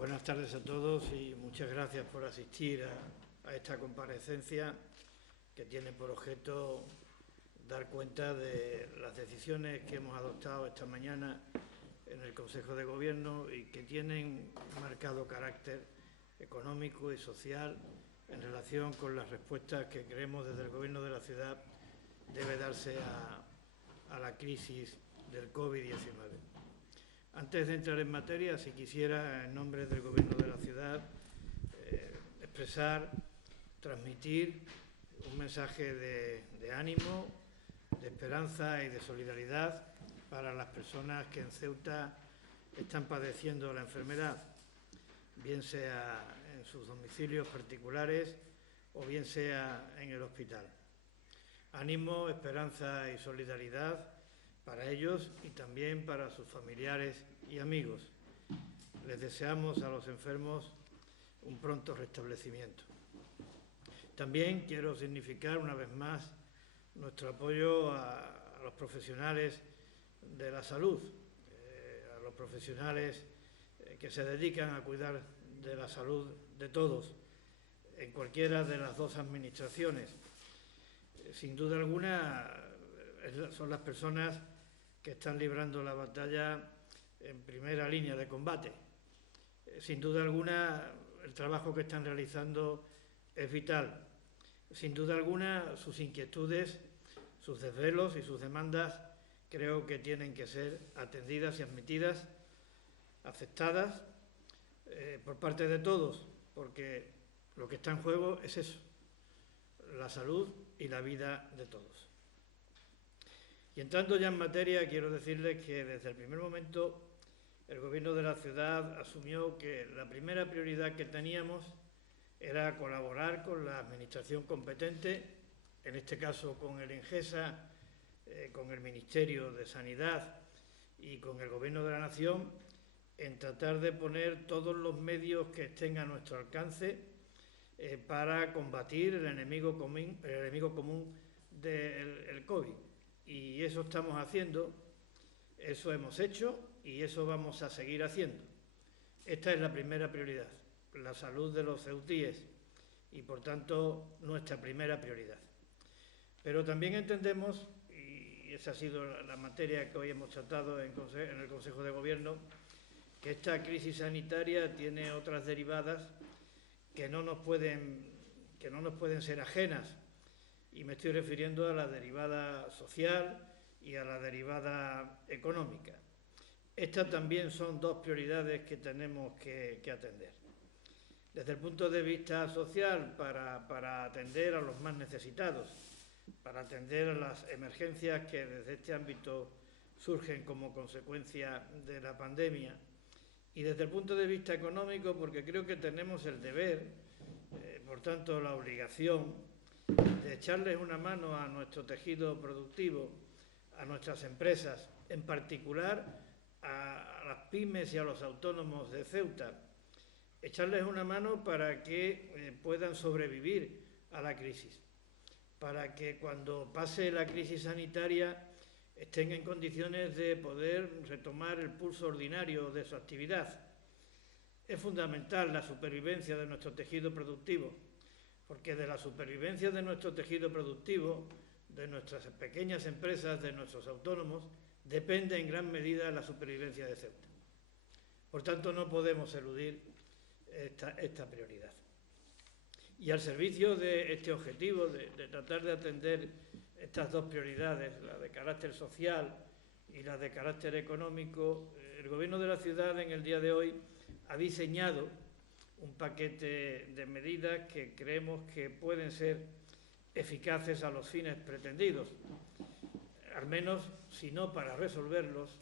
Buenas tardes a todos y muchas gracias por asistir a esta comparecencia que tiene por objeto dar cuenta de las decisiones que hemos adoptado esta mañana en el Consejo de Gobierno y que tienen marcado carácter económico y social en relación con las respuestas que creemos desde el Gobierno de la ciudad debe darse a la crisis del COVID-19. Antes de entrar en materia, si quisiera, en nombre del Gobierno de la ciudad, expresar, transmitir un mensaje de ánimo, de esperanza y de solidaridad para las personas que en Ceuta están padeciendo la enfermedad, bien sea en sus domicilios particulares o bien sea en el hospital. Ánimo, esperanza y solidaridad para ellos y también para sus familiares y amigos. Les deseamos a los enfermos un pronto restablecimiento. También quiero significar una vez más nuestro apoyo a los profesionales de la salud, a los profesionales que se dedican a cuidar de la salud de todos, en cualquiera de las dos administraciones. Sin duda alguna, son las personas que están librando la batalla en primera línea de combate. Sin duda alguna, el trabajo que están realizando es vital. Sin duda alguna, sus inquietudes, sus desvelos y sus demandas creo que tienen que ser atendidas y admitidas, aceptadas por parte de todos, porque lo que está en juego es eso, la salud y la vida de todos. Y entrando ya en materia, quiero decirles que desde el primer momento el Gobierno de la ciudad asumió que la primera prioridad que teníamos era colaborar con la administración competente, en este caso con el Ingesa, con el Ministerio de Sanidad y con el Gobierno de la Nación, en tratar de poner todos los medios que estén a nuestro alcance para combatir el enemigo común del COVID. Y eso estamos haciendo, eso hemos hecho y eso vamos a seguir haciendo. Esta es la primera prioridad, la salud de los ceutíes y, por tanto, nuestra primera prioridad. Pero también entendemos, y esa ha sido la materia que hoy hemos tratado en el Consejo de Gobierno, que esta crisis sanitaria tiene otras derivadas que no nos pueden ser ajenas. Y me estoy refiriendo a la derivada social y a la derivada económica. Estas también son dos prioridades que tenemos que atender. Desde el punto de vista social, para atender a los más necesitados, para atender a las emergencias que desde este ámbito surgen como consecuencia de la pandemia, y desde el punto de vista económico, porque creo que tenemos el deber, por tanto la obligación, de echarles una mano a nuestro tejido productivo, a nuestras empresas, en particular a las pymes y a los autónomos de Ceuta, echarles una mano para que puedan sobrevivir a la crisis, para que cuando pase la crisis sanitaria estén en condiciones de poder retomar el pulso ordinario de su actividad. Es fundamental la supervivencia de nuestro tejido productivo, porque de la supervivencia de nuestro tejido productivo, de nuestras pequeñas empresas, de nuestros autónomos, depende en gran medida la supervivencia de Ceuta. Por tanto, no podemos eludir esta prioridad. Y al servicio de este objetivo, de tratar de atender estas dos prioridades, la de carácter social y la de carácter económico, el Gobierno de la ciudad en el día de hoy ha diseñado un paquete de medidas que creemos que pueden ser eficaces a los fines pretendidos, al menos, si no para resolverlos,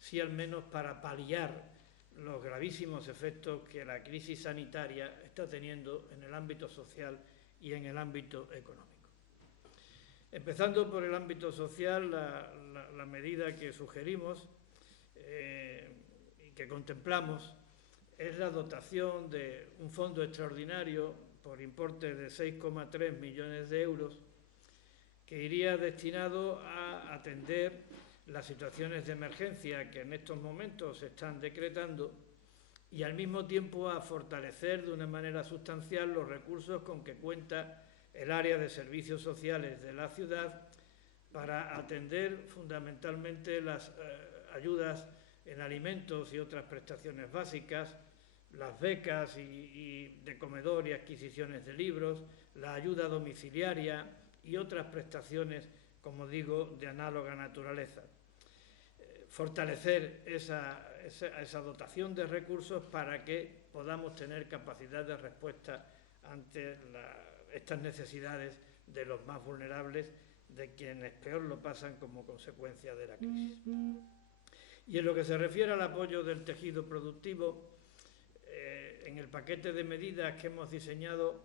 sí al menos para paliar los gravísimos efectos que la crisis sanitaria está teniendo en el ámbito social y en el ámbito económico. Empezando por el ámbito social, la medida que sugerimos y que contemplamos es la dotación de un fondo extraordinario por importe de 6,3 millones de euros que iría destinado a atender las situaciones de emergencia que en estos momentos se están decretando y al mismo tiempo a fortalecer de una manera sustancial los recursos con que cuenta el área de servicios sociales de la ciudad para atender fundamentalmente las ayudas en alimentos y otras prestaciones básicas, las becas y de comedor y adquisiciones de libros, la ayuda domiciliaria y otras prestaciones, como digo, de análoga naturaleza. Fortalecer esa dotación de recursos para que podamos tener capacidad de respuesta ante estas necesidades de los más vulnerables, de quienes peor lo pasan como consecuencia de la crisis. Y en lo que se refiere al apoyo del tejido productivo, en el paquete de medidas que hemos diseñado,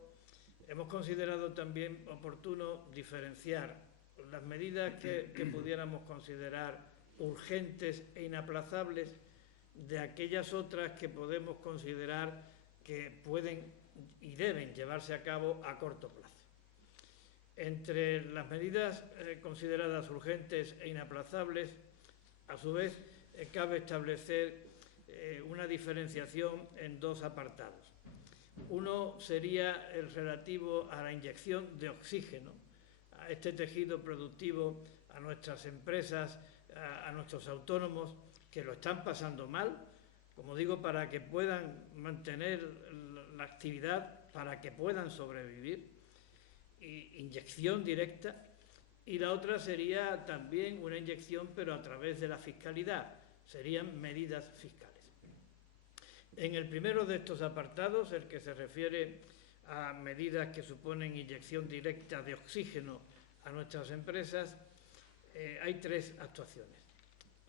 hemos considerado también oportuno diferenciar las medidas que pudiéramos considerar urgentes e inaplazables de aquellas otras que podemos considerar que pueden y deben llevarse a cabo a corto plazo. Entre las medidas consideradas urgentes e inaplazables, a su vez, cabe establecer una diferenciación en dos apartados. Uno sería el relativo a la inyección de oxígeno a este tejido productivo, a nuestras empresas, a nuestros autónomos que lo están pasando mal, como digo, para que puedan mantener la actividad, para que puedan sobrevivir, inyección directa. Y la otra sería también una inyección, pero a través de la fiscalidad, serían medidas fiscales. En el primero de estos apartados, el que se refiere a medidas que suponen inyección directa de oxígeno a nuestras empresas, hay tres actuaciones.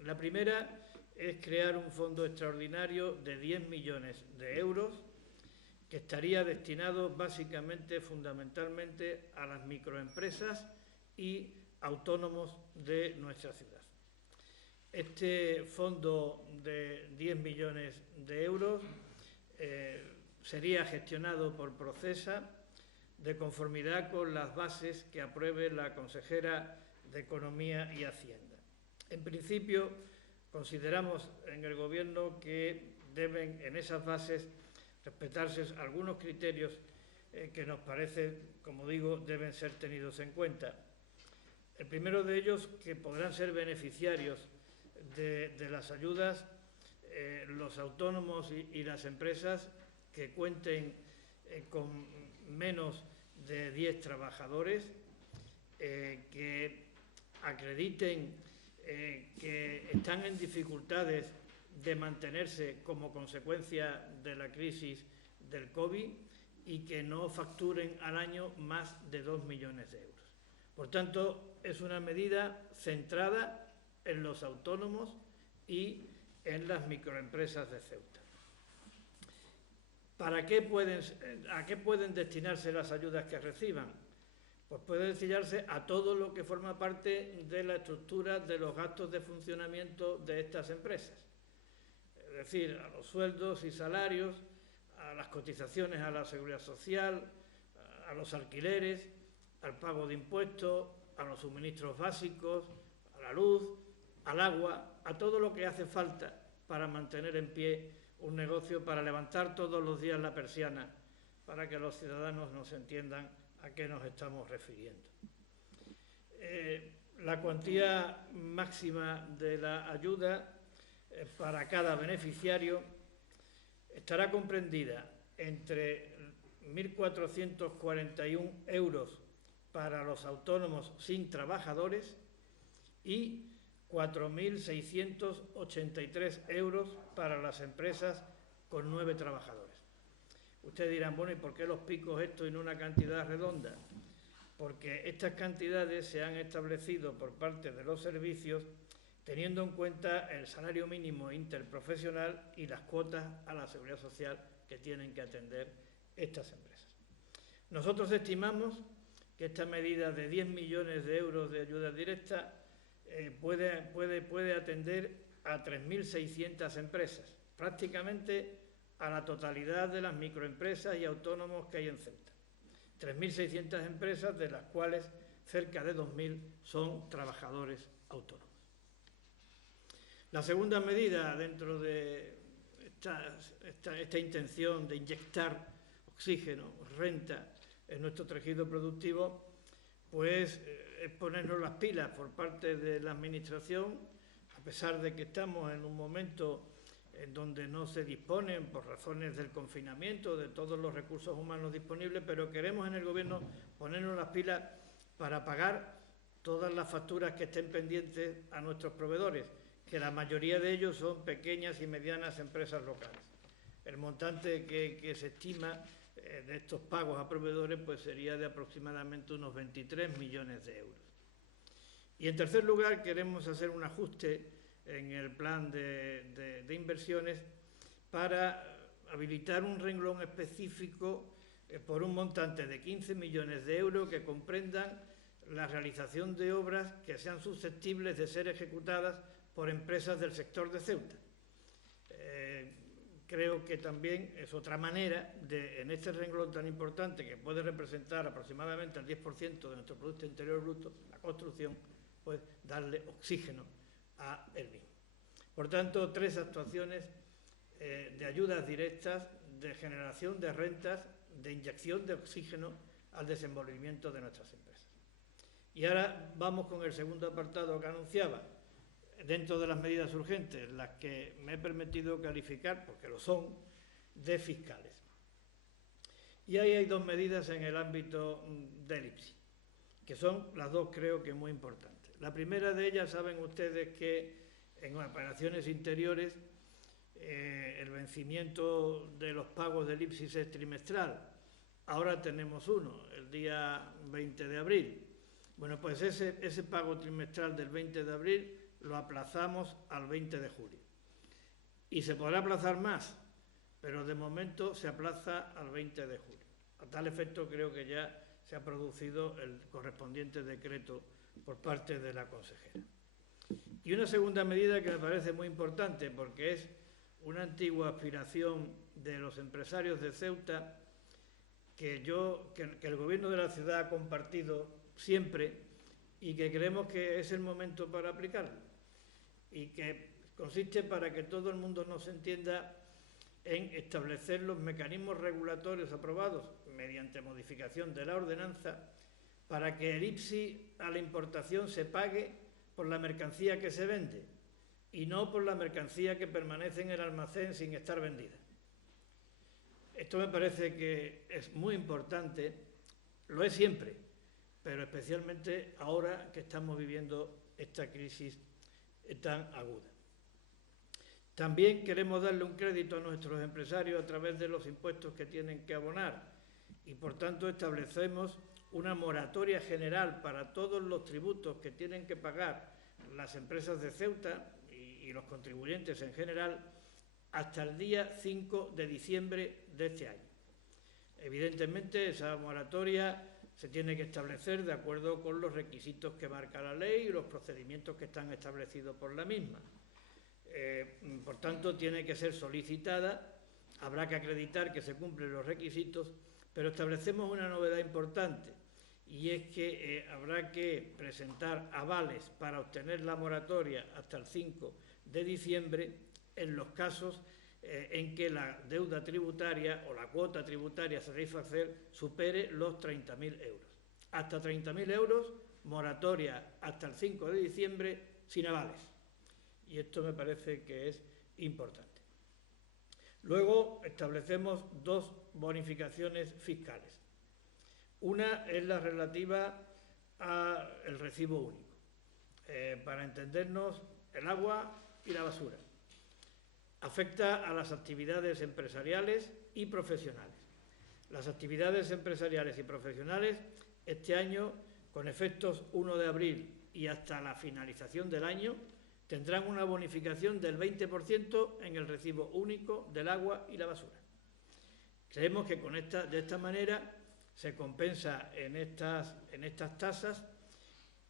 La primera es crear un fondo extraordinario de 10 millones de euros que estaría destinado básicamente, fundamentalmente, a las microempresas y autónomos de nuestra ciudad. Este fondo de 10 millones de euros sería gestionado por Procesa de conformidad con las bases que apruebe la consejera de Economía y Hacienda. En principio, consideramos en el Gobierno que deben en esas bases respetarse algunos criterios que nos parece, como digo, deben ser tenidos en cuenta. El primero de ellos, que podrán ser beneficiarios de las ayudas los autónomos y las empresas que cuenten con menos de 10 trabajadores, que acrediten que están en dificultades de mantenerse como consecuencia de la crisis del COVID y que no facturen al año más de 2 millones de euros. Por tanto, es una medida centrada en los autónomos y en las microempresas de Ceuta. ¿A qué pueden destinarse las ayudas que reciban? Pues puede destinarse a todo lo que forma parte de la estructura de los gastos de funcionamiento de estas empresas. Es decir, a los sueldos y salarios, a las cotizaciones a la seguridad social, a los alquileres, al pago de impuestos, a los suministros básicos, a la luz, al agua, a todo lo que hace falta para mantener en pie un negocio, para levantar todos los días la persiana, para que los ciudadanos nos entiendan a qué nos estamos refiriendo. La cuantía máxima de la ayuda para cada beneficiario estará comprendida entre 1.441 euros para los autónomos sin trabajadores y 4.683 euros para las empresas con 9 trabajadores. Ustedes dirán, bueno, ¿y por qué los picos esto en una cantidad redonda? Porque estas cantidades se han establecido por parte de los servicios teniendo en cuenta el salario mínimo interprofesional y las cuotas a la seguridad social que tienen que atender estas empresas. Nosotros estimamos que esta medida de 10 millones de euros de ayuda directa puede atender a 3.600 empresas, prácticamente a la totalidad de las microempresas y autónomos que hay en Ceuta. 3.600 empresas, de las cuales cerca de 2.000 son trabajadores autónomos. La segunda medida dentro de esta intención de inyectar oxígeno, renta en nuestro tejido productivo, pues es ponernos las pilas por parte de la Administración, a pesar de que estamos en un momento en donde no se disponen, por razones del confinamiento, de todos los recursos humanos disponibles, pero queremos en el Gobierno ponernos las pilas para pagar todas las facturas que estén pendientes a nuestros proveedores, que la mayoría de ellos son pequeñas y medianas empresas locales. El montante que se estima de estos pagos a proveedores pues sería de aproximadamente unos 23 millones de euros. Y en tercer lugar, queremos hacer un ajuste en el plan de inversiones para habilitar un renglón específico por un montante de 15 millones de euros que comprendan la realización de obras que sean susceptibles de ser ejecutadas por empresas del sector de Ceuta. Creo que también es otra manera de, en este renglón tan importante que puede representar aproximadamente el 10% de nuestro Producto Interior Bruto, la construcción, pues darle oxígeno a él mismo. Por tanto, 3 actuaciones de ayudas directas, de generación de rentas, de inyección de oxígeno al desenvolvimiento de nuestras empresas. Y ahora vamos con el segundo apartado que anunciaba, dentro de las medidas urgentes, las que me he permitido calificar, porque lo son, de fiscales. Y ahí hay 2 medidas en el ámbito del IPSI, que son las 2 creo que muy importantes. La primera de ellas, saben ustedes que en operaciones interiores el vencimiento de los pagos del IPSI es trimestral. Ahora tenemos uno, el día 20 de abril. Bueno, pues ese pago trimestral del 20 de abril lo aplazamos al 20 de julio. Y se podrá aplazar más, pero de momento se aplaza al 20 de julio. A tal efecto creo que ya se ha producido el correspondiente decreto por parte de la consejera. Y una segunda medida que me parece muy importante, porque es una antigua aspiración de los empresarios de Ceuta, que el Gobierno de la ciudad ha compartido siempre y que creemos que es el momento para aplicarlo, y que consiste, para que todo el mundo nos entienda, en establecer los mecanismos regulatorios aprobados mediante modificación de la ordenanza para que el IPSI a la importación se pague por la mercancía que se vende y no por la mercancía que permanece en el almacén sin estar vendida. Esto me parece que es muy importante, lo es siempre, pero especialmente ahora que estamos viviendo esta crisis tan aguda. También queremos darle un crédito a nuestros empresarios a través de los impuestos que tienen que abonar y, por tanto, establecemos una moratoria general para todos los tributos que tienen que pagar las empresas de Ceuta y los contribuyentes en general hasta el día 5 de diciembre de este año. Evidentemente, esa moratoria se tiene que establecer de acuerdo con los requisitos que marca la ley y los procedimientos que están establecidos por la misma. Por tanto, tiene que ser solicitada, habrá que acreditar que se cumplen los requisitos, pero establecemos una novedad importante, y es que habrá que presentar avales para obtener la moratoria hasta el 5 de diciembre en los casos en que la deuda tributaria o la cuota tributaria a satisfacer supere los 30.000 euros. Hasta 30.000 euros, moratoria hasta el 5 de diciembre sin avales. Y esto me parece que es importante. Luego establecemos 2 bonificaciones fiscales. Una es la relativa al recibo único. Para entendernos, el agua y la basura. Afecta a las actividades empresariales y profesionales. Las actividades empresariales y profesionales este año, con efectos 1 de abril y hasta la finalización del año, tendrán una bonificación del 20% en el recibo único del agua y la basura. Creemos que de esta manera se compensa en estas tasas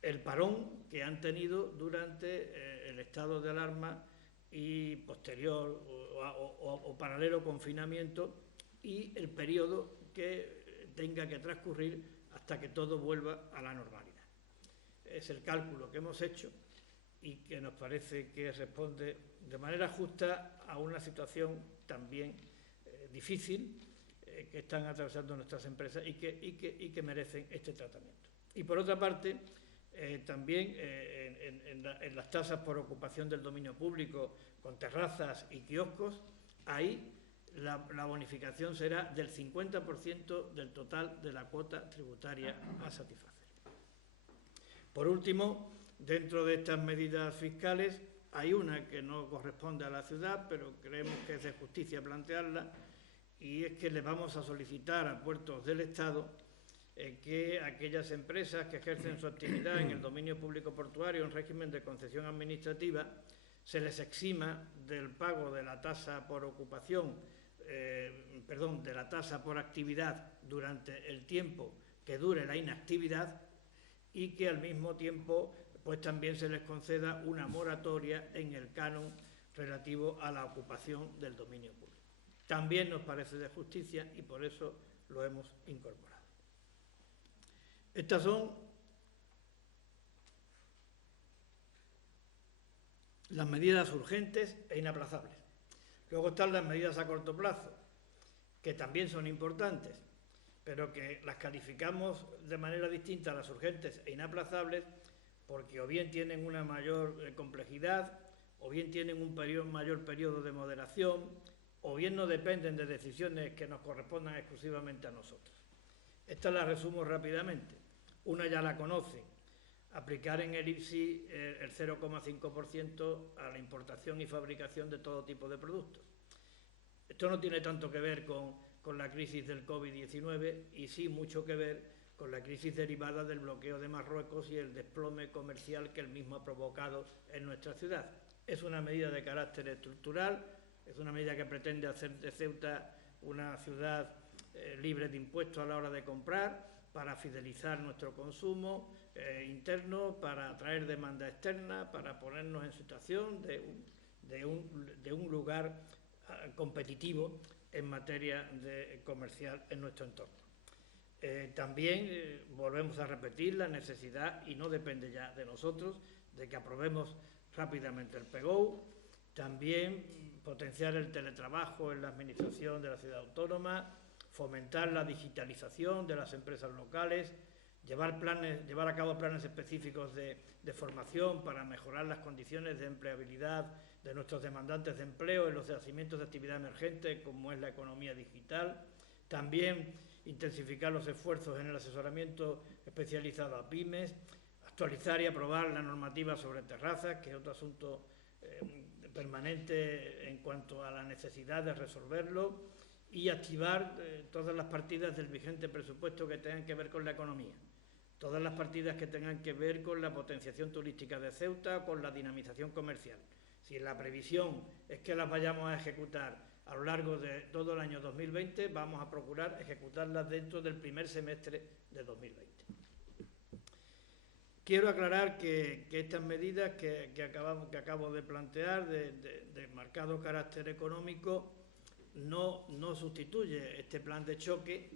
el parón que han tenido durante el estado de alarma y posterior o paralelo confinamiento y el periodo que tenga que transcurrir hasta que todo vuelva a la normalidad. Es el cálculo que hemos hecho y que nos parece que responde de manera justa a una situación también difícil que están atravesando nuestras empresas y que merecen este tratamiento. Y por otra parte, también en las tasas por ocupación del dominio público con terrazas y kioscos, ahí la bonificación será del 50% del total de la cuota tributaria a satisfacer. Por último, dentro de estas medidas fiscales hay una que no corresponde a la ciudad, pero creemos que es de justicia plantearla, y es que le vamos a solicitar a Puertos del Estado que aquellas empresas que ejercen su actividad en el dominio público portuario en régimen de concesión administrativa se les exima del pago de la tasa por ocupación, de la tasa por actividad durante el tiempo que dure la inactividad, y que al mismo tiempo pues también se les conceda una moratoria en el canon relativo a la ocupación del dominio público. También nos parece de justicia y por eso lo hemos incorporado. Estas son las medidas urgentes e inaplazables. Luego están las medidas a corto plazo, que también son importantes, pero que las calificamos de manera distinta a las urgentes e inaplazables porque o bien tienen una mayor complejidad, o bien tienen un mayor periodo de moderación, o bien no dependen de decisiones que nos correspondan exclusivamente a nosotros. Esta la resumo rápidamente. Una ya la conocen: aplicar en el IPSI el 0,5% a la importación y fabricación de todo tipo de productos. Esto no tiene tanto que ver con la crisis del COVID-19 y sí mucho que ver con la crisis derivada del bloqueo de Marruecos y el desplome comercial que el mismo ha provocado en nuestra ciudad. Es una medida de carácter estructural, es una medida que pretende hacer de Ceuta una ciudad libre de impuestos a la hora de comprar, para fidelizar nuestro consumo interno, para atraer demanda externa, para ponernos en situación de un lugar competitivo en materia comercial en nuestro entorno. También volvemos a repetir la necesidad, y no depende ya de nosotros, de que aprobemos rápidamente el PGO. También potenciar el teletrabajo en la administración de la ciudad autónoma, fomentar la digitalización de las empresas locales, llevar a cabo planes específicos de formación para mejorar las condiciones de empleabilidad de nuestros demandantes de empleo en los yacimientos de actividad emergente, como es la economía digital. También intensificar los esfuerzos en el asesoramiento especializado a pymes, actualizar y aprobar la normativa sobre terrazas, que es otro asunto permanente en cuanto a la necesidad de resolverlo, y activar todas las partidas del vigente presupuesto que tengan que ver con la economía, todas las partidas que tengan que ver con la potenciación turística de Ceuta o con la dinamización comercial. Si la previsión es que las vayamos a ejecutar a lo largo de todo el año 2020, vamos a procurar ejecutarlas dentro del primer semestre de 2020. Quiero aclarar que estas medidas que acabo de plantear, de marcado carácter económico, no sustituye este plan de choque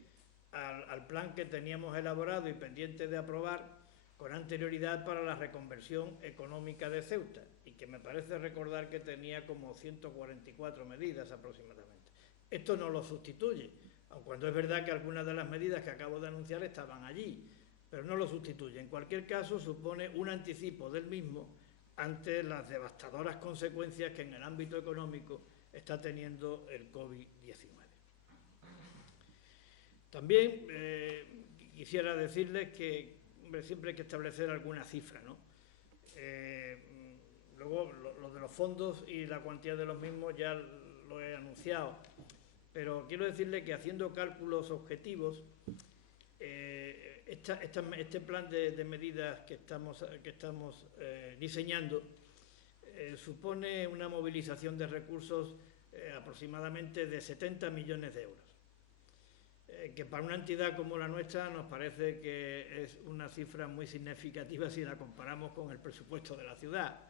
al plan que teníamos elaborado y pendiente de aprobar con anterioridad para la reconversión económica de Ceuta, y que me parece recordar que tenía como 144 medidas aproximadamente. Esto no lo sustituye, aun cuando es verdad que algunas de las medidas que acabo de anunciar estaban allí, pero no lo sustituye. En cualquier caso, supone un anticipo del mismo ante las devastadoras consecuencias que en el ámbito económico está teniendo el COVID-19. También quisiera decirles que siempre hay que establecer alguna cifra, ¿no? Luego, lo de los fondos y la cuantía de los mismos ya lo he anunciado, pero quiero decirles que haciendo cálculos objetivos, este plan de medidas que estamos diseñando supone una movilización de recursos aproximadamente de 70 millones de euros, que para una entidad como la nuestra nos parece que es una cifra muy significativa si la comparamos con el presupuesto de la ciudad.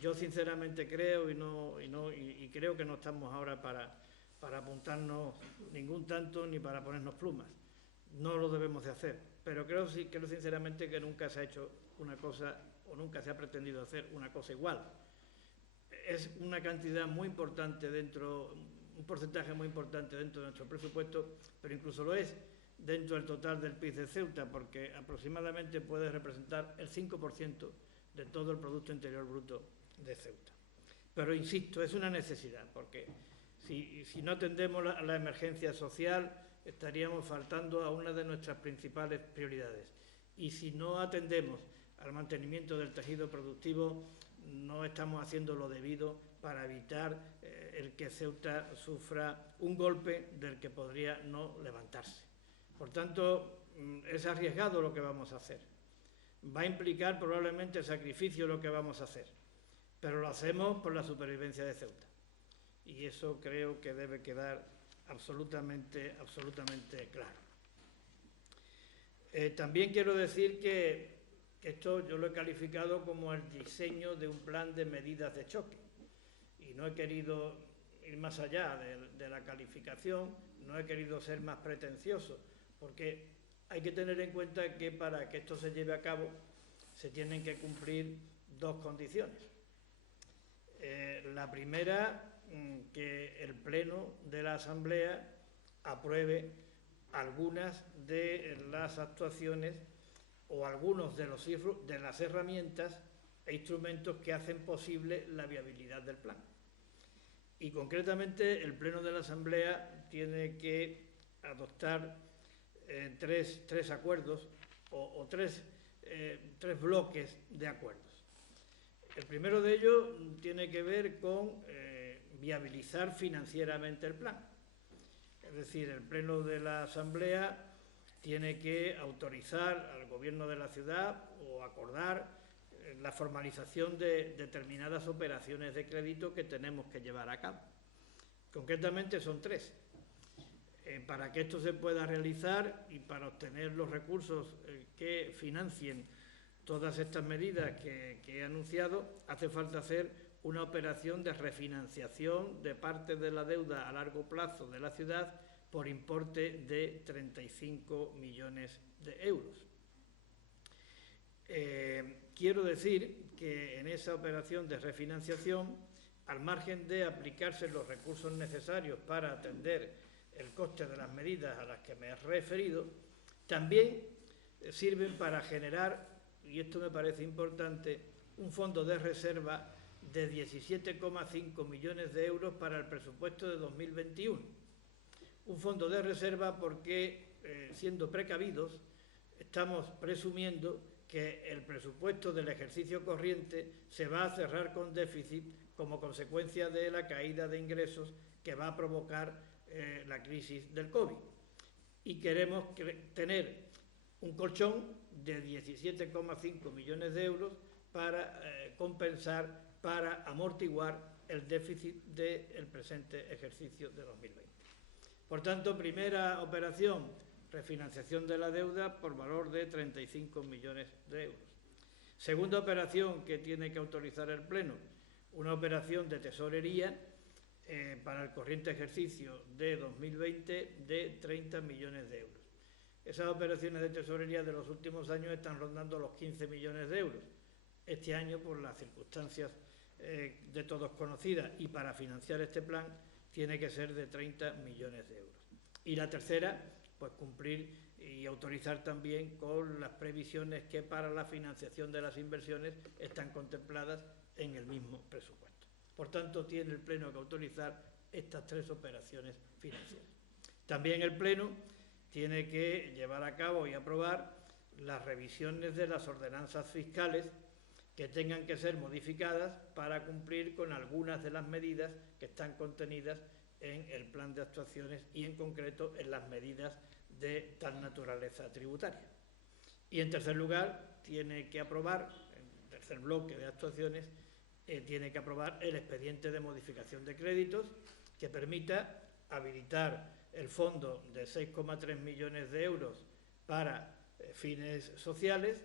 Yo sinceramente creo y creo que no estamos ahora para apuntarnos ningún tanto ni para ponernos plumas. No lo debemos de hacer, pero creo sinceramente que nunca se ha hecho una cosa o nunca se ha pretendido hacer una cosa igual. Es una cantidad muy importante un porcentaje muy importante dentro de nuestro presupuesto, pero incluso lo es dentro del total del PIB de Ceuta, porque aproximadamente puede representar el 5% de todo el Producto Interior Bruto de Ceuta. Pero insisto, es una necesidad, porque si no atendemos a la emergencia social, estaríamos faltando a una de nuestras principales prioridades. Y si no atendemos al mantenimiento del tejido productivo, no estamos haciendo lo debido para evitar el que Ceuta sufra un golpe del que podría no levantarse. Por tanto, es arriesgado lo que vamos a hacer. Va a implicar probablemente sacrificio lo que vamos a hacer, pero lo hacemos por la supervivencia de Ceuta. Y eso creo que debe quedar absolutamente claro. También quiero decir que esto yo lo he calificado como el diseño de un plan de medidas de choque. Y no he querido ir más allá de la calificación, no he querido ser más pretencioso, porque hay que tener en cuenta que para que esto se lleve a cabo se tienen que cumplir dos condiciones. La primera, que el Pleno de la Asamblea apruebe algunas de las actuaciones o algunos de las herramientas e instrumentos que hacen posible la viabilidad del plan. Y concretamente el Pleno de la Asamblea tiene que adoptar tres acuerdos o tres bloques de acuerdos. El primero de ellos tiene que ver con viabilizar financieramente el plan. Es decir, el Pleno de la Asamblea tiene que autorizar al Gobierno de la ciudad o acordar la formalización de determinadas operaciones de crédito que tenemos que llevar a cabo. Concretamente son tres. Para que esto se pueda realizar y para obtener los recursos que financien todas estas medidas que he anunciado, hace falta hacer una operación de refinanciación de parte de la deuda a largo plazo de la ciudad por importe de 35 millones de euros. Quiero decir que en esa operación de refinanciación, al margen de aplicarse los recursos necesarios para atender el coste de las medidas a las que me he referido, también sirven para generar, y esto me parece importante, un fondo de reserva de 17,5 millones de euros para el presupuesto de 2021. Un fondo de reserva porque, siendo precavidos, estamos presumiendo que el presupuesto del ejercicio corriente se va a cerrar con déficit como consecuencia de la caída de ingresos que va a provocar la crisis del COVID. Y queremos tener un colchón de 17,5 millones de euros para compensar, para amortiguar el déficit del presente ejercicio de 2020. Por tanto, primera operación, refinanciación de la deuda por valor de 35 millones de euros. Segunda operación que tiene que autorizar el Pleno, una operación de tesorería para el corriente ejercicio de 2020 de 30 millones de euros. Esas operaciones de tesorería de los últimos años están rondando los 15 millones de euros. Este año, por las circunstancias de todos conocidas y para financiar este plan, tiene que ser de 30 millones de euros. Y la tercera, pues cumplir y autorizar también con las previsiones que para la financiación de las inversiones están contempladas en el mismo presupuesto. Por tanto, tiene el Pleno que autorizar estas tres operaciones financieras. También el Pleno tiene que llevar a cabo y aprobar las revisiones de las ordenanzas fiscales que tengan que ser modificadas para cumplir con algunas de las medidas que están contenidas en el plan de actuaciones y, en concreto, en las medidas de tal naturaleza tributaria. Y, en tercer lugar, tiene que aprobar, en el tercer bloque de actuaciones, tiene que aprobar el expediente de modificación de créditos que permita habilitar el fondo de 6,3 millones de euros para fines sociales,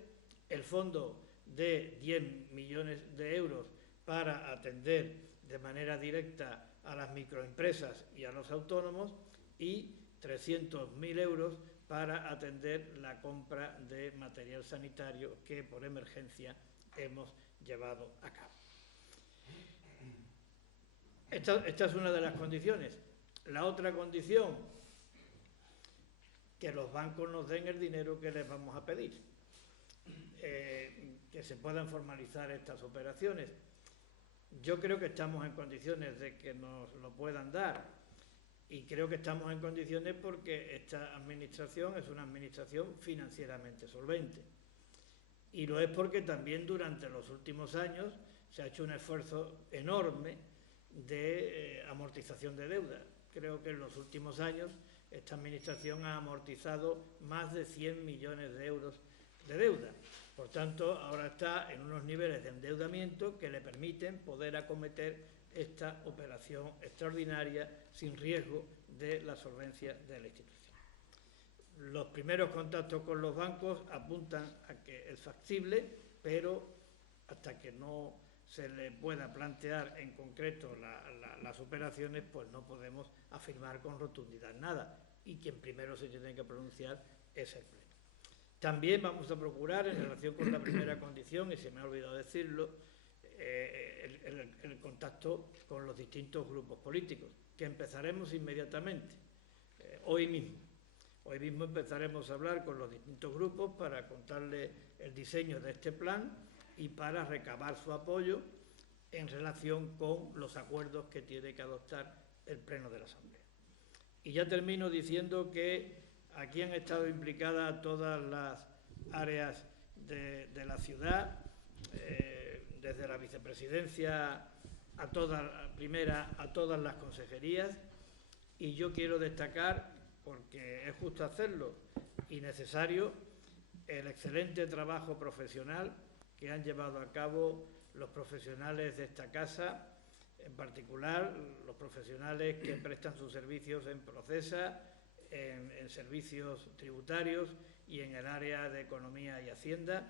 el fondo de 10 millones de euros para atender de manera directa a las microempresas y a los autónomos y 300.000 euros para atender la compra de material sanitario que por emergencia hemos llevado a cabo. Esta es una de las condiciones. La otra condición, que los bancos nos den el dinero que les vamos a pedir, que se puedan formalizar estas operaciones. Yo creo que estamos en condiciones de que nos lo puedan dar, y creo que estamos en condiciones porque esta administración es una administración financieramente solvente, y lo es porque también durante los últimos años se ha hecho un esfuerzo enorme de amortización de deuda. Creo que en los últimos años esta administración ha amortizado más de 100 millones de euros de deuda. Por tanto, ahora está en unos niveles de endeudamiento que le permiten poder acometer esta operación extraordinaria sin riesgo de la solvencia de la institución. Los primeros contactos con los bancos apuntan a que es factible, pero hasta que no se le pueda plantear en concreto las operaciones, pues no podemos afirmar con rotundidad nada, y quien primero se tiene que pronunciar es el Pleno. También vamos a procurar, en relación con la primera condición, y se me ha olvidado decirlo, el contacto con los distintos grupos políticos, que empezaremos inmediatamente, hoy mismo. Hoy mismo empezaremos a hablar con los distintos grupos para contarles el diseño de este plan y para recabar su apoyo en relación con los acuerdos que tiene que adoptar el Pleno de la Asamblea. Y ya termino diciendo que aquí han estado implicadas todas las áreas de la ciudad, desde la vicepresidencia a todas las consejerías, y yo quiero destacar, porque es justo hacerlo y necesario, el excelente trabajo profesional que han llevado a cabo los profesionales de esta casa, en particular los profesionales que prestan sus servicios en Procesa, en servicios tributarios y en el área de Economía y Hacienda,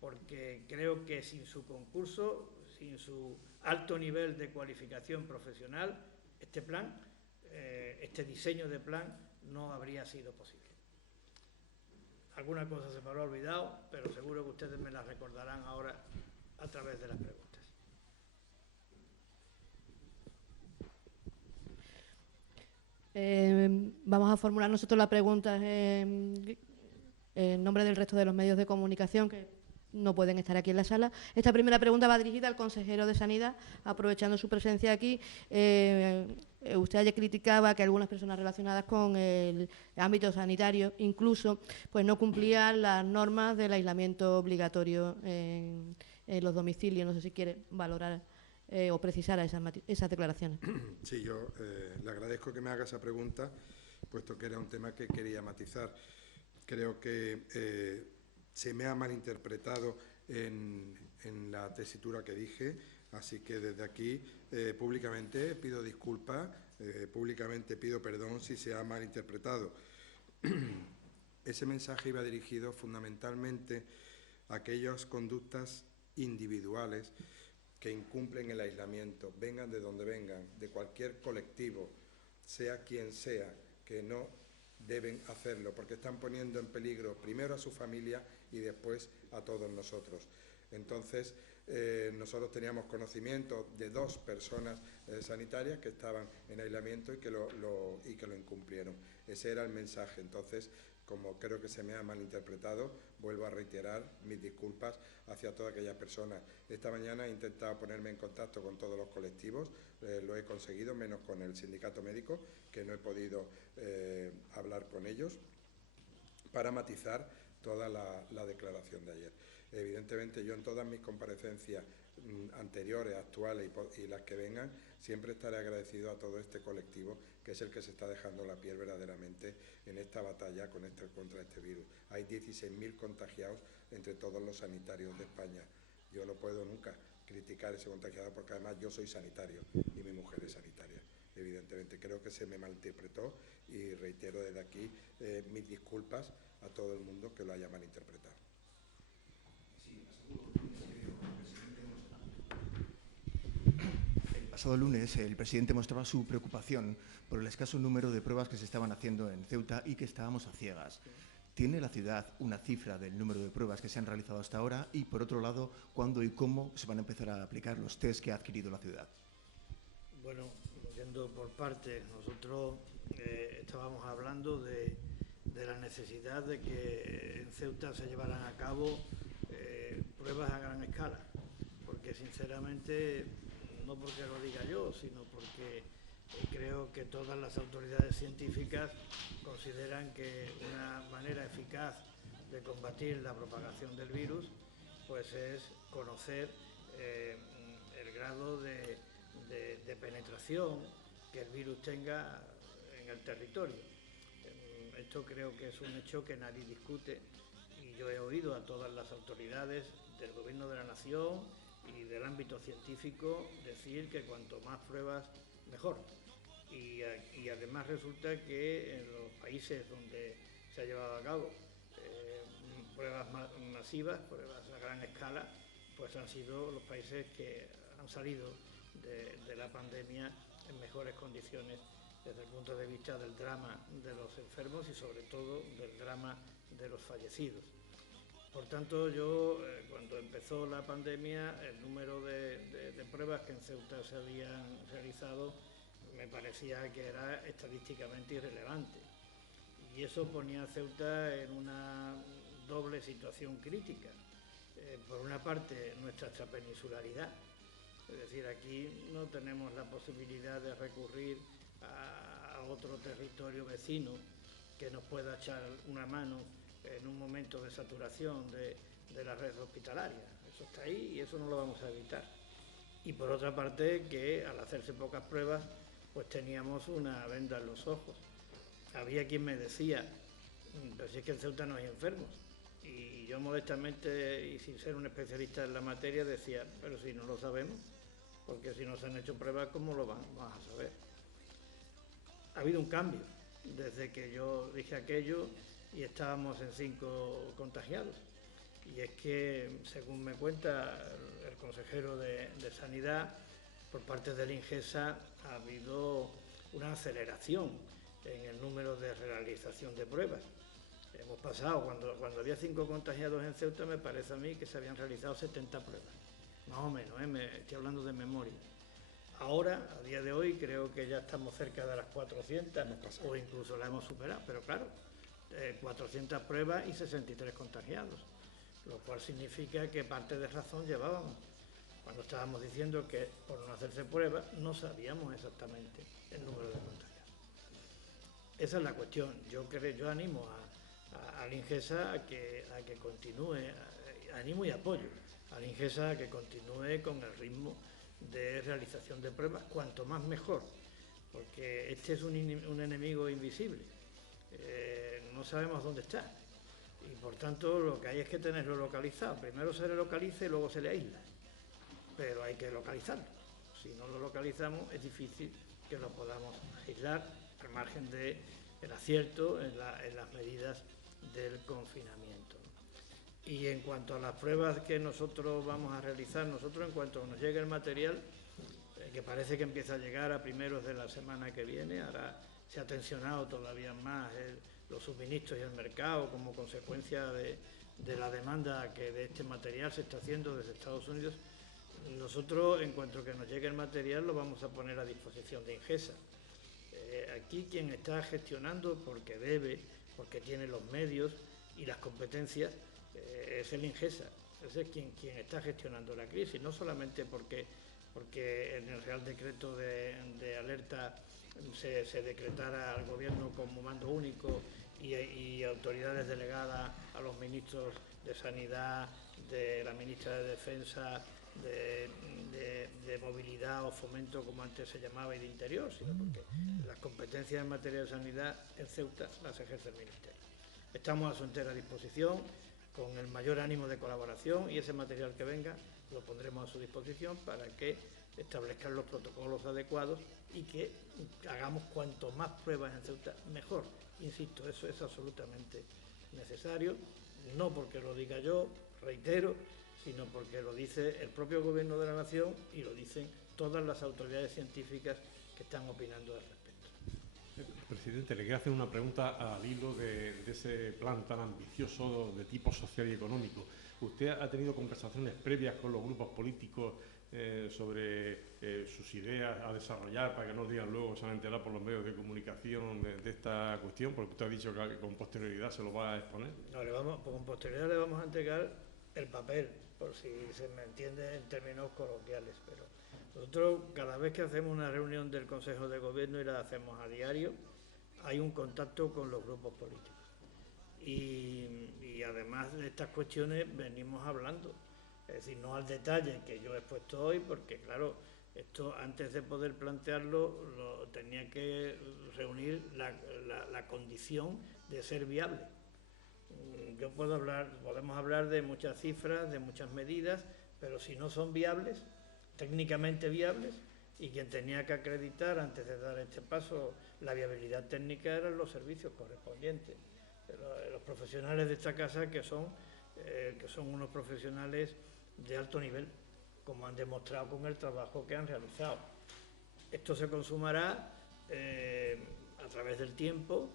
porque creo que sin su concurso, sin su alto nivel de cualificación profesional, este plan, este diseño de plan, no habría sido posible. Alguna cosa se me habrá olvidado, pero seguro que ustedes me las recordarán ahora a través de las preguntas. Vamos a formular nosotros la pregunta en nombre del resto de los medios de comunicación que no pueden estar aquí en la sala. Esta primera pregunta va dirigida al consejero de Sanidad, aprovechando su presencia aquí. Usted ayer criticaba que algunas personas relacionadas con el ámbito sanitario incluso pues no cumplían las normas del aislamiento obligatorio en los domicilios. No sé si quiere valorar o precisar esas declaraciones. Sí, yo le agradezco que me haga esa pregunta, puesto que era un tema que quería matizar. Creo que se me ha malinterpretado en la tesitura que dije, así que desde aquí públicamente pido disculpas, públicamente pido perdón si se ha malinterpretado. Ese mensaje iba dirigido fundamentalmente a aquellas conductas individuales que incumplen el aislamiento, vengan de donde vengan, de cualquier colectivo, sea quien sea, que no deben hacerlo, porque están poniendo en peligro primero a su familia y después a todos nosotros. Entonces, nosotros teníamos conocimiento de 2 personas sanitarias que estaban en aislamiento y que lo incumplieron. Ese era el mensaje. Entonces, como creo que se me ha malinterpretado, vuelvo a reiterar mis disculpas hacia todas aquellas personas. Esta mañana he intentado ponerme en contacto con todos los colectivos, lo he conseguido, menos con el sindicato médico, que no he podido hablar con ellos, para matizar toda la declaración de ayer. Evidentemente, yo en todas mis comparecencias anteriores, actuales y las que vengan, siempre estaré agradecido a todo este colectivo, que es el que se está dejando la piel verdaderamente en esta batalla contra este virus. Hay 16.000 contagiados entre todos los sanitarios de España. Yo no puedo nunca criticar ese contagiado, porque además yo soy sanitario y mi mujer es sanitaria. Evidentemente, creo que se me malinterpretó y reitero desde aquí mis disculpas a todo el mundo que lo haya malinterpretado. El pasado lunes el presidente mostraba su preocupación por el escaso número de pruebas que se estaban haciendo en Ceuta y que estábamos a ciegas. ¿tiene la ciudad una cifra del número de pruebas que se han realizado hasta ahora? Y, por otro lado, ¿cuándo y cómo se van a empezar a aplicar los test que ha adquirido la ciudad? Bueno, yendo por partes, nosotros estábamos hablando de la necesidad de que en Ceuta se llevaran a cabo pruebas a gran escala, porque sinceramente, no porque lo diga yo, sino porque creo que todas las autoridades científicas consideran que una manera eficaz de combatir la propagación del virus pues es conocer el grado de penetración que el virus tenga en el territorio. Esto creo que es un hecho que nadie discute y yo he oído a todas las autoridades del Gobierno de la Nación y del ámbito científico decir que cuanto más pruebas mejor. Y además resulta que en los países donde se ha llevado a cabo pruebas masivas, pruebas a gran escala, pues han sido los países que han salido de la pandemia en mejores condiciones desde el punto de vista del drama de los enfermos y sobre todo del drama de los fallecidos. Por tanto, yo cuando empezó la pandemia, el número de pruebas que en Ceuta se habían realizado me parecía que era estadísticamente irrelevante. Y eso ponía a Ceuta en una doble situación crítica. Por una parte, nuestra extrapeninsularidad, es decir, aquí no tenemos la posibilidad de recurrir a otro territorio vecino que nos pueda echar una mano en un momento de saturación de la red hospitalaria. Eso está ahí y eso no lo vamos a evitar. Y por otra parte, que al hacerse pocas pruebas, pues teníamos una venda en los ojos. Había quien me decía, pero si es que en Ceuta no hay enfermos. Y yo modestamente y sin ser un especialista en la materia decía, pero si no lo sabemos, porque si no se han hecho pruebas, ¿cómo lo vamos a saber? Ha habido un cambio desde que yo dije aquello y estábamos en 5 contagiados. Y es que, según me cuenta el consejero de Sanidad, por parte del INGESA ha habido una aceleración en el número de realización de pruebas. Hemos pasado, cuando había 5 contagiados en Ceuta, me parece a mí que se habían realizado 70 pruebas, más o menos, estoy hablando de memoria. Ahora, a día de hoy, creo que ya estamos cerca de las 400 o incluso la hemos superado, pero claro, 400 pruebas y 63 contagiados, lo cual significa que parte de razón llevábamos cuando estábamos diciendo que por no hacerse pruebas no sabíamos exactamente el número de contagiados. Esa es la cuestión. Yo animo al INGESA a que continúe, animo y apoyo al INGESA a que continúe con el ritmo de realización de pruebas, cuanto más mejor, porque este es un enemigo invisible, no sabemos dónde está y por tanto lo que hay es que tenerlo localizado. Primero se le localiza y luego se le aísla, pero hay que localizarlo. Si no lo localizamos es difícil que lo podamos aislar al margen del acierto en las medidas del confinamiento. Y en cuanto a las pruebas que nosotros vamos a realizar, nosotros en cuanto nos llegue el material, que parece que empieza a llegar a primeros de la semana que viene, ahora se ha tensionado todavía más los suministros y el mercado como consecuencia de la demanda que de este material se está haciendo desde Estados Unidos. Nosotros, en cuanto que nos llegue el material, lo vamos a poner a disposición de INGESA. Aquí quien está gestionando, porque debe, porque tiene los medios y las competencias, es el INGESA. Ese es quien está gestionando la crisis, no solamente porque en el Real Decreto de alerta se decretara al Gobierno como mando único y autoridades delegadas a los ministros de Sanidad, de la ministra de Defensa, de Movilidad o Fomento, como antes se llamaba, y de Interior, sino porque las competencias en materia de sanidad en Ceuta las ejerce el Ministerio. Estamos a su entera disposición, con el mayor ánimo de colaboración, y ese material que venga lo pondremos a su disposición para que establezcan los protocolos adecuados y que hagamos cuanto más pruebas en Ceuta, mejor. Insisto, eso es absolutamente necesario, no porque lo diga yo, reitero, sino porque lo dice el propio Gobierno de la Nación y lo dicen todas las autoridades científicas que están opinando al respecto. presidente, le quiero hacer una pregunta al hilo de ese plan tan ambicioso de tipo social y económico. ¿Usted ha tenido conversaciones previas con los grupos políticos sobre sus ideas a desarrollar para que no digan luego se van a enterar por los medios de comunicación de esta cuestión? Porque usted ha dicho que con posterioridad se lo va a exponer. No, con posterioridad le vamos a entregar el papel, por si se me entiende en términos coloquiales, pero nosotros cada vez que hacemos una reunión del Consejo de Gobierno, y la hacemos a diario, hay un contacto con los grupos políticos. Y además de estas cuestiones venimos hablando, es decir, no al detalle que yo he expuesto hoy, porque claro, esto antes de poder plantearlo tenía que reunir la condición de ser viable. Podemos hablar de muchas cifras, de muchas medidas, pero si no son viables, técnicamente viables, y quien tenía que acreditar antes de dar este paso la viabilidad técnica eran los servicios correspondientes, los profesionales de esta casa que son unos profesionales de alto nivel, como han demostrado con el trabajo que han realizado. Esto se consumará a través del tiempo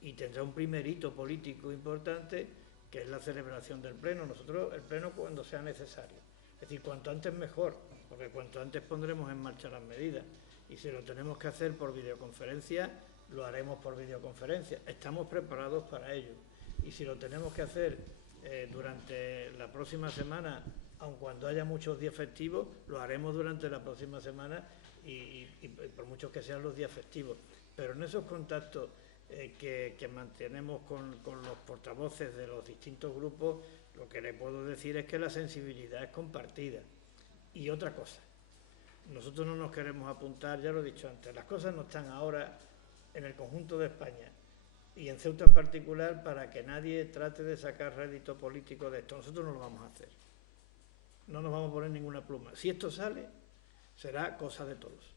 y tendrá un primer hito político importante, que es la celebración del Pleno. Nosotros, el Pleno cuando sea necesario. Es decir, cuanto antes mejor, porque cuanto antes pondremos en marcha las medidas. Y si lo tenemos que hacer por videoconferencia, lo haremos por videoconferencia. Estamos preparados para ello. Y si lo tenemos que hacer durante la próxima semana, aun cuando haya muchos días festivos, lo haremos durante la próxima semana y por muchos que sean los días festivos. Pero en esos contactos que mantenemos con los portavoces de los distintos grupos, lo que le puedo decir es que la sensibilidad es compartida. Y otra cosa, nosotros no nos queremos apuntar, ya lo he dicho antes, las cosas no están ahora en el conjunto de España y en Ceuta en particular para que nadie trate de sacar rédito político de esto. Nosotros no lo vamos a hacer. No nos vamos a poner ninguna pluma. Si esto sale, será cosa de todos.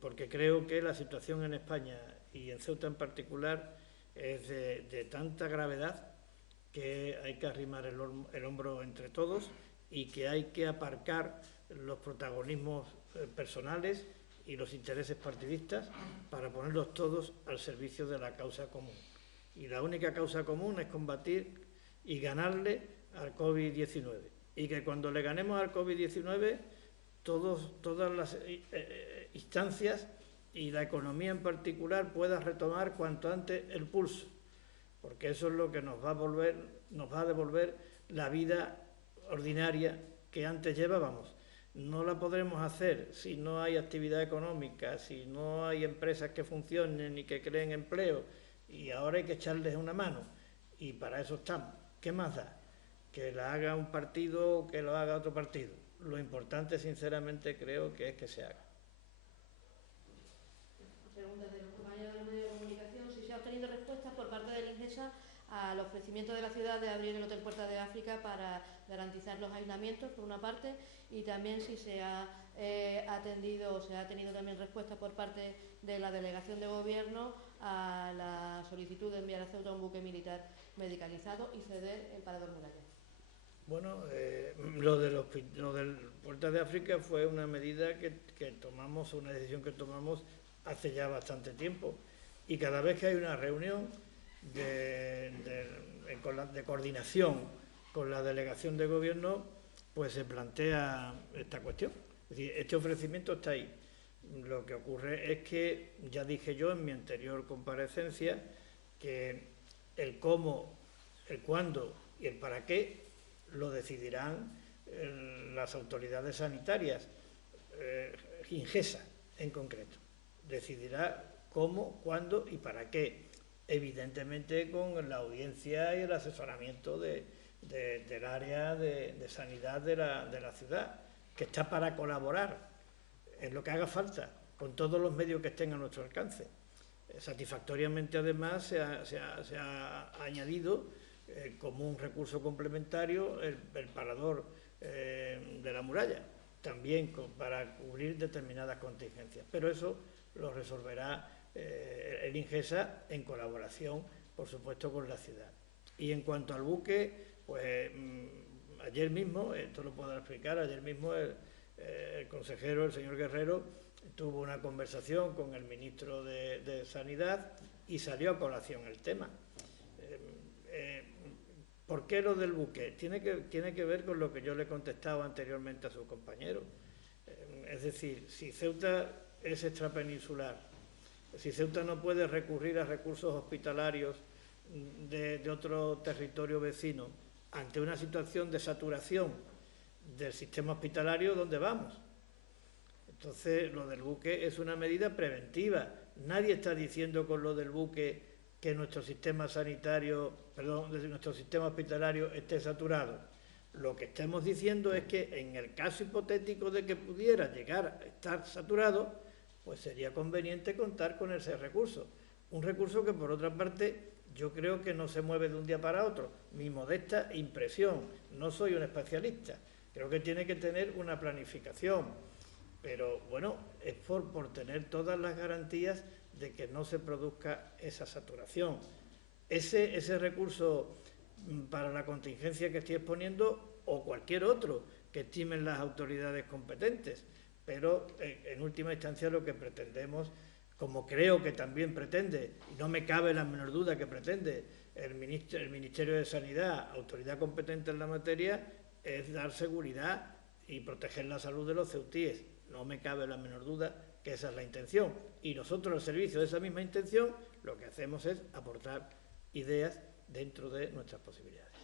Porque creo que la situación en España y en Ceuta en particular es de tanta gravedad que hay que arrimar el hombro entre todos y que hay que aparcar los protagonismos personales y los intereses partidistas para ponerlos todos al servicio de la causa común. Y la única causa común es combatir y ganarle al COVID-19. Y que cuando le ganemos al COVID-19, todas las instancias y la economía en particular pueda retomar cuanto antes el pulso, porque eso es lo que nos va a devolver la vida ordinaria que antes llevábamos. No la podremos hacer si no hay actividad económica, si no hay empresas que funcionen y que creen empleo, y ahora hay que echarles una mano, y para eso estamos. ¿Qué más da? Que la haga un partido o que lo haga otro partido. Lo importante, sinceramente, creo que es que se haga. Preguntas de los compañeros de los medios de comunicación. Si se ha obtenido respuestas por parte del INGESA al ofrecimiento de la ciudad de abrir el Hotel Puerta de África para garantizar los aislamientos, por una parte, y también si se ha atendido o se ha tenido también respuesta por parte de la Delegación de Gobierno a la solicitud de enviar a Ceuta un buque militar medicalizado y ceder el Parador Muralla. Bueno, lo del Puerta de África fue una medida que tomamos, una decisión que tomamos hace ya bastante tiempo, y cada vez que hay una reunión de coordinación con la delegación de gobierno, pues se plantea esta cuestión. Es decir, este ofrecimiento está ahí. Lo que ocurre es que, ya dije yo en mi anterior comparecencia, que el cómo, el cuándo y el para qué lo decidirán las autoridades sanitarias, INGESA en concreto. Decidirá cómo, cuándo y para qué, evidentemente con la audiencia y el asesoramiento del área de sanidad de la ciudad, que está para colaborar en lo que haga falta, con todos los medios que estén a nuestro alcance. Satisfactoriamente, además, se ha añadido como un recurso complementario el parador de la muralla, también para cubrir determinadas contingencias. Pero eso lo resolverá el INGESA en colaboración, por supuesto, con la ciudad. Y en cuanto al buque, pues ayer mismo, esto lo puedo explicar, ayer mismo el consejero, el señor Guerrero, tuvo una conversación con el ministro de Sanidad y salió a colación el tema. ¿Por qué lo del buque? Tiene que ver con lo que yo le he contestado anteriormente a su compañero. Es decir, si Ceuta es extrapeninsular, si Ceuta no puede recurrir a recursos hospitalarios de otro territorio vecino ante una situación de saturación del sistema hospitalario, ¿dónde vamos? Entonces, lo del buque es una medida preventiva. Nadie está diciendo con lo del buque que nuestro sistema sanitario, nuestro sistema hospitalario esté saturado. Lo que estamos diciendo es que en el caso hipotético de que pudiera llegar a estar saturado, pues sería conveniente contar con ese recurso. Un recurso que, por otra parte, yo creo que no se mueve de un día para otro. Mi modesta impresión, no soy un especialista, creo que tiene que tener una planificación, pero bueno, es por tener todas las garantías de que no se produzca esa saturación. Ese recurso para la contingencia que estoy exponiendo, o cualquier otro que estimen las autoridades competentes, pero en última instancia lo que pretendemos, como creo que también pretende, y no me cabe la menor duda que pretende el Ministerio de Sanidad, autoridad competente en la materia, es dar seguridad y proteger la salud de los ceutíes. No me cabe la menor duda que esa es la intención. Y nosotros, al servicio de esa misma intención, lo que hacemos es aportar ideas dentro de nuestras posibilidades.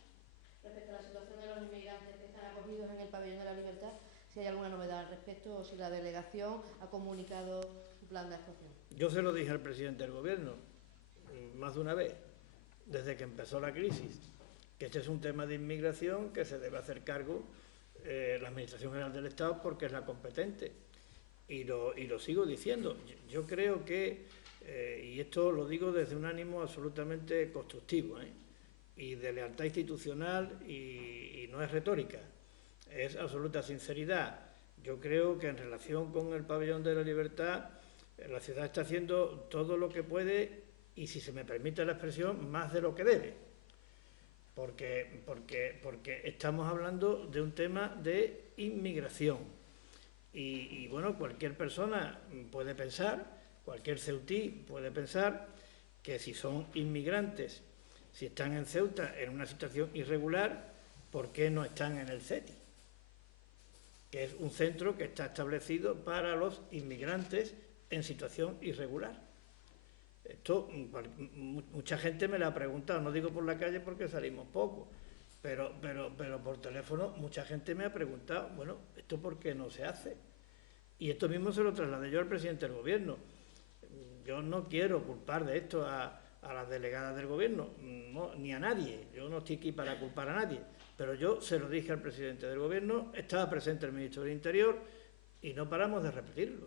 Respecto a la situación de los inmigrantes que están acogidos en el Pabellón de la Libertad, si hay alguna novedad al respecto o si la delegación ha comunicado su plan de actuación. Yo se lo dije al presidente del Gobierno más de una vez, desde que empezó la crisis, que este es un tema de inmigración que se debe hacer cargo la Administración General del Estado porque es la competente. Y lo sigo diciendo. Yo creo que, y esto lo digo desde un ánimo absolutamente constructivo, y de lealtad institucional, y no es retórica, es absoluta sinceridad. Yo creo que en relación con el Pabellón de la Libertad, la ciudad está haciendo todo lo que puede y, si se me permite la expresión, más de lo que debe. Porque estamos hablando de un tema de inmigración. Y bueno, cualquier persona puede pensar, cualquier ceutí puede pensar que si son inmigrantes, si están en Ceuta en una situación irregular, ¿por qué no están en el CETI? Que es un centro que está establecido para los inmigrantes en situación irregular. Esto mucha gente me lo ha preguntado, no digo por la calle porque salimos poco, pero por teléfono mucha gente me ha preguntado, bueno, ¿esto por qué no se hace? Y esto mismo se lo trasladé yo al presidente del Gobierno. Yo no quiero culpar de esto a las delegadas del Gobierno, no, ni a nadie. Yo no estoy aquí para culpar a nadie, pero yo se lo dije al presidente del Gobierno, estaba presente el ministro del Interior y no paramos de repetirlo.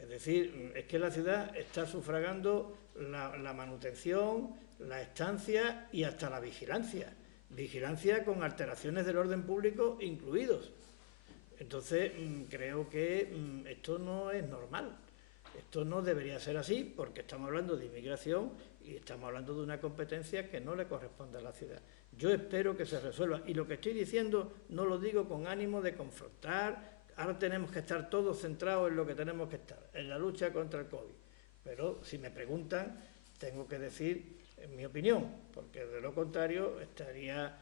Es decir, es que la ciudad está sufragando la manutención, la estancia y hasta la vigilancia. Vigilancia con alteraciones del orden público incluidos. Entonces, creo que esto no es normal. Esto no debería ser así porque estamos hablando de inmigración y estamos hablando de una competencia que no le corresponde a la ciudad. Yo espero que se resuelva. Y lo que estoy diciendo no lo digo con ánimo de confrontar. Ahora tenemos que estar todos centrados en lo que tenemos que estar, en la lucha contra el COVID. Pero si me preguntan, tengo que decir mi opinión, porque de lo contrario estaría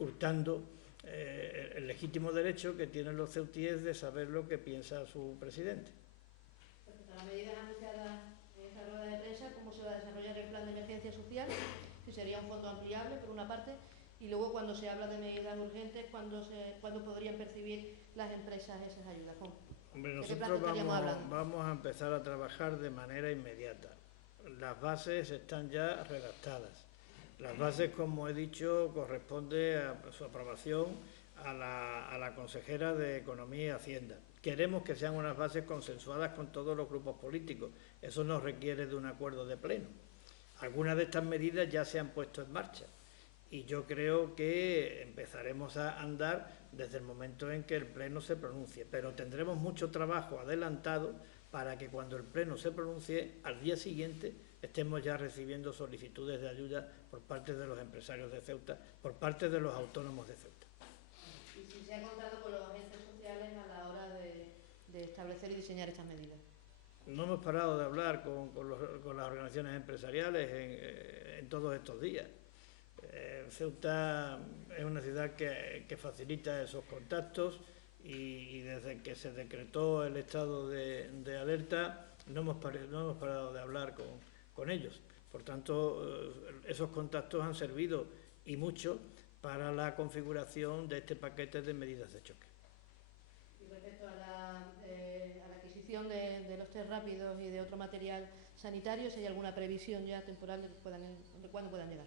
hurtando el legítimo derecho que tienen los ceutíes de saber lo que piensa su presidente. Respecto a las medidas anunciadas en esta rueda de prensa, ¿cómo se va a desarrollar el plan de emergencia social? Que sería un fondo ampliable, por una parte, y luego cuando se habla de medidas urgentes, ¿cuándo podrían percibir las empresas esas ayudas? ¿Cómo? Hombre, nosotros vamos a empezar a trabajar de manera inmediata. Las bases están ya redactadas. Las bases, como he dicho, corresponde a su aprobación a la consejera de Economía y Hacienda. Queremos que sean unas bases consensuadas con todos los grupos políticos. Eso no requiere de un acuerdo de pleno. Algunas de estas medidas ya se han puesto en marcha y yo creo que empezaremos a andar desde el momento en que el pleno se pronuncie, pero tendremos mucho trabajo adelantado para que cuando el pleno se pronuncie, al día siguiente estemos ya recibiendo solicitudes de ayuda por parte de los empresarios de Ceuta, por parte de los autónomos de Ceuta. ¿Y si se ha contado con los agentes sociales a la hora de de establecer y diseñar estas medidas. No hemos parado de hablar con las organizaciones empresariales en todos estos días. Ceuta es una ciudad que facilita esos contactos y desde que se decretó el estado de alerta no hemos parado de hablar con ellos. Por tanto, esos contactos han servido y mucho para la configuración de este paquete de medidas de choque. Y respecto a la adquisición de los test rápidos y de otro material sanitario, si hay alguna previsión ya temporal de cuándo puedan llegar.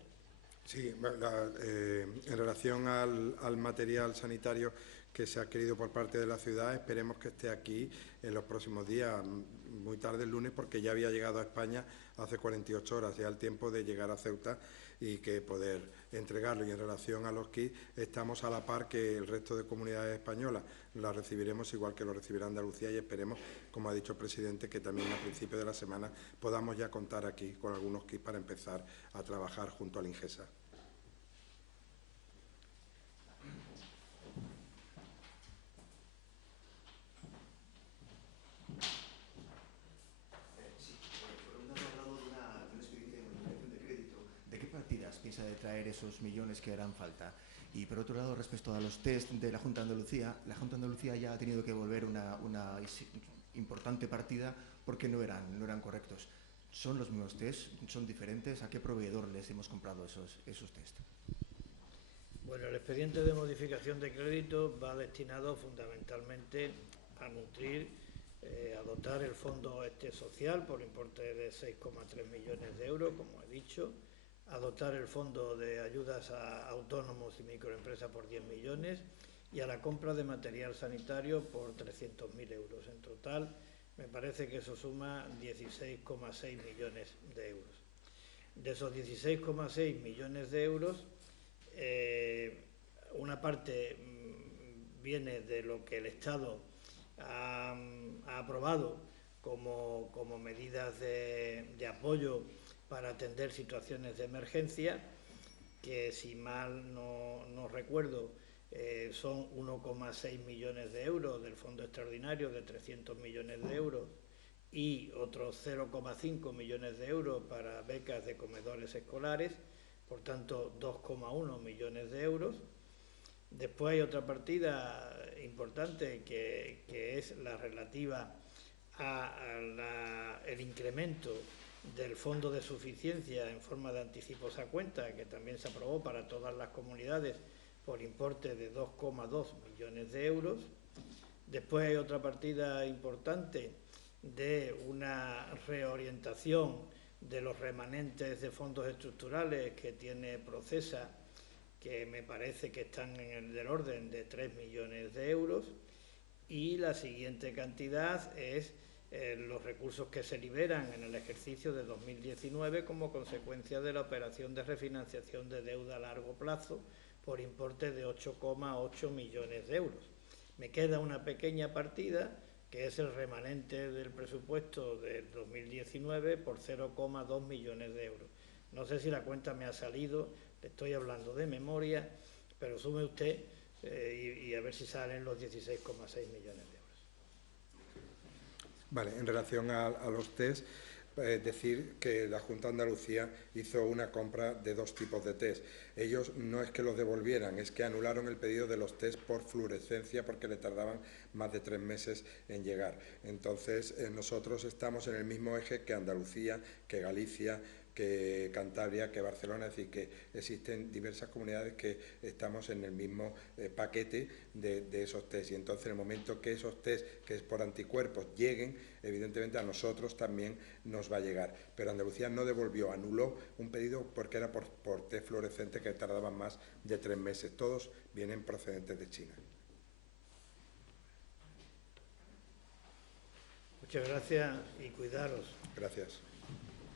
Sí, en relación al material sanitario que se ha adquirido por parte de la ciudad, esperemos que esté aquí en los próximos días, muy tarde el lunes, porque ya había llegado a España hace 48 horas, ya el tiempo de llegar a Ceuta y que poder entregarlo. Y en relación a los kits, estamos a la par que el resto de comunidades españolas, las recibiremos igual que lo recibirá Andalucía y esperemos, como ha dicho el presidente, que también a principios de la semana podamos ya contar aquí con algunos kits para empezar a trabajar junto al Ingesa. Piensa de traer esos millones que harán falta. Y por otro lado, respecto a los test de la Junta de Andalucía, la Junta de Andalucía ya ha tenido que volver una importante partida porque no eran correctos. ¿Son los mismos test? ¿Son diferentes? ¿A qué proveedor les hemos comprado esos test? Bueno, el expediente de modificación de crédito va destinado fundamentalmente a nutrir, a dotar el fondo social por importe de 6,3 millones de euros, como he dicho, a dotar el fondo de ayudas a autónomos y microempresas por 10 millones y a la compra de material sanitario por 300.000 euros. En total, me parece que eso suma 16,6 millones de euros. De esos 16,6 millones de euros, una parte viene de lo que el Estado ha aprobado como medidas de apoyo para atender situaciones de emergencia, que si mal no recuerdo son 1,6 millones de euros del fondo extraordinario de 300 millones de euros y otros 0,5 millones de euros para becas de comedores escolares, por tanto 2,1 millones de euros. Después hay otra partida importante que es la relativa al incremento del fondo de suficiencia en forma de anticipos a cuenta, que también se aprobó para todas las comunidades por importe de 2,2 millones de euros. Después hay otra partida importante de una reorientación de los remanentes de fondos estructurales que tiene Procesa, que me parece que están del orden de 3 millones de euros. Y la siguiente cantidad es los recursos que se liberan en el ejercicio de 2019 como consecuencia de la operación de refinanciación de deuda a largo plazo por importe de 8,8 millones de euros. Me queda una pequeña partida que es el remanente del presupuesto del 2019 por 0,2 millones de euros. No sé si la cuenta me ha salido, le estoy hablando de memoria, pero sume usted y a ver si salen los 16,6 millones de euros. Vale, en relación a los test, decir que la Junta de Andalucía hizo una compra de dos tipos de test. Ellos no es que los devolvieran, es que anularon el pedido de los test por fluorescencia porque le tardaban más de 3 meses en llegar. Entonces, nosotros estamos en el mismo eje que Andalucía, que Galicia, que Cantabria, que Barcelona, es decir, que existen diversas comunidades que estamos en el mismo paquete de esos test. Y entonces, en el momento que esos test, que es por anticuerpos, lleguen, evidentemente a nosotros también nos va a llegar. Pero Andalucía no devolvió, anuló un pedido porque era por test fluorescente que tardaban más de 3 meses. Todos vienen procedentes de China. Muchas gracias y cuidaros. Gracias.